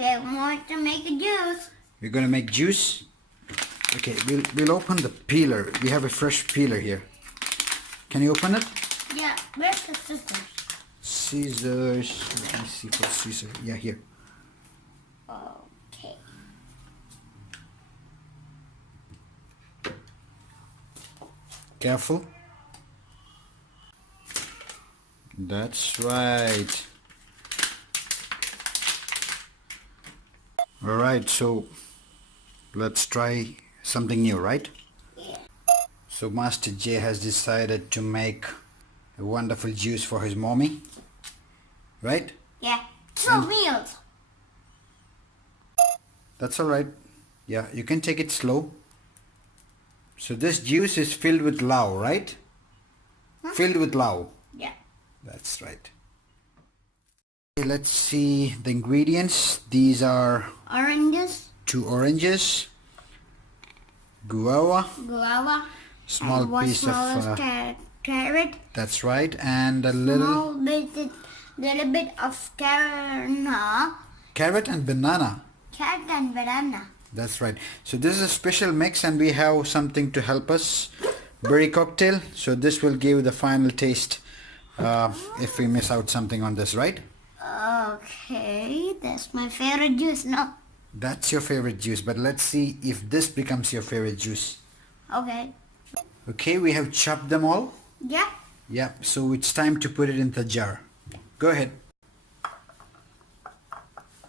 want to make a juice. We're gonna make juice. Okay, we'll open the peeler. We have a fresh peeler here. Can you open it? Yeah, where's the scissors? Scissors. Let me see for scissors. Yeah, here. Okay. Careful. That's right. Alright, so let's try something new, right? Yeah. So Master J has decided to make a wonderful juice for his mommy, right? Yeah. 2 meals. That's alright. Yeah, you can take it slow. So this juice is filled with lao, right? Huh? Filled with lao. Yeah. That's right. Okay, let's see the ingredients. These are Oranges. 2 oranges, guava, Guava. small and one piece small of carrot. that's right, and a little Little bit of carrot. carrot and banana. Carrot and banana. That's right. So this is a special mix, and we have something to help us. Berry cocktail. So this will give the final taste if we miss out something on this, right? Okay, that's my favorite juice. No. That's your favorite juice, but let's see if this becomes your favorite juice. Okay. Okay, we have chopped them all. Yeah. Yeah, so it's time to put it in the jar. Go ahead.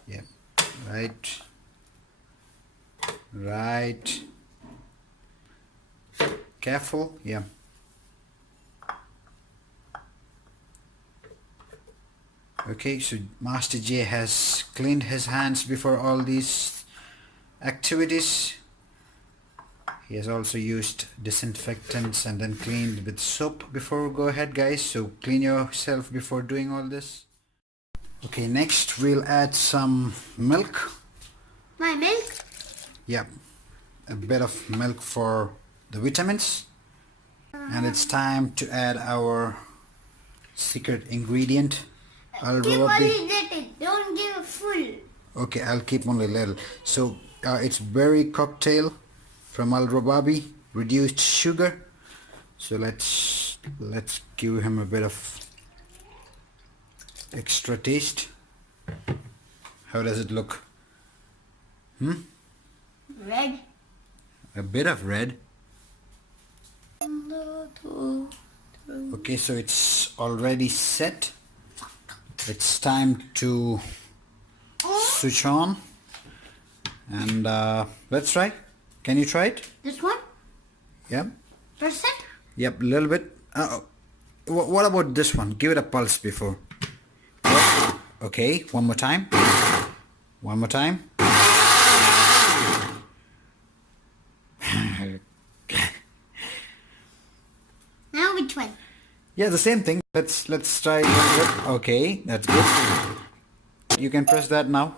Yeah, right. Right. Careful, yeah. Okay, so Master J has cleaned his hands before all these activities. He has also used disinfectants and then cleaned with soap before. Go ahead guys, so clean yourself before doing all this. Okay, next we'll add some milk. My milk? Yeah, a bit of milk for the vitamins. And it's time to add our secret ingredient. Keep only little, don't give it full. Okay, I'll keep only little. So it's berry cocktail from Al Rababi, reduced sugar. So let's give him a bit of extra taste. How does it look? Red. A bit of red. Okay, so it's already set. It's time to switch on, and let's try. Can you try it? This one? Yep. Press it? Yep, a little bit. What about this one? Give it a pulse before. Okay, one more time. One more time. Now which one? Yeah, the same thing. Let's try it a little bit. Okay, that's good. You can press that now.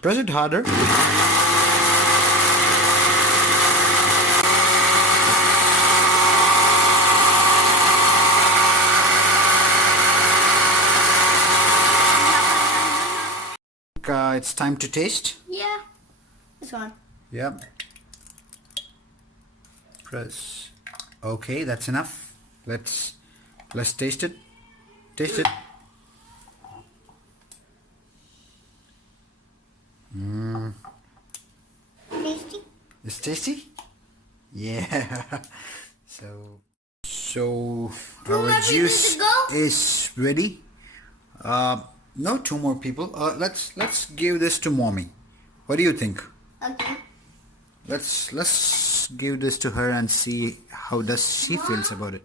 Press it harder. It's time to taste. Yeah. This one. Yep. Press. Okay, that's enough. Let's taste it. Taste it. Tasty? It's tasty? Yeah. So our juice is ready. No, 2 more people. Let's give this to mommy. What do you think? Okay. Let's give this to her and see how does she feels about it.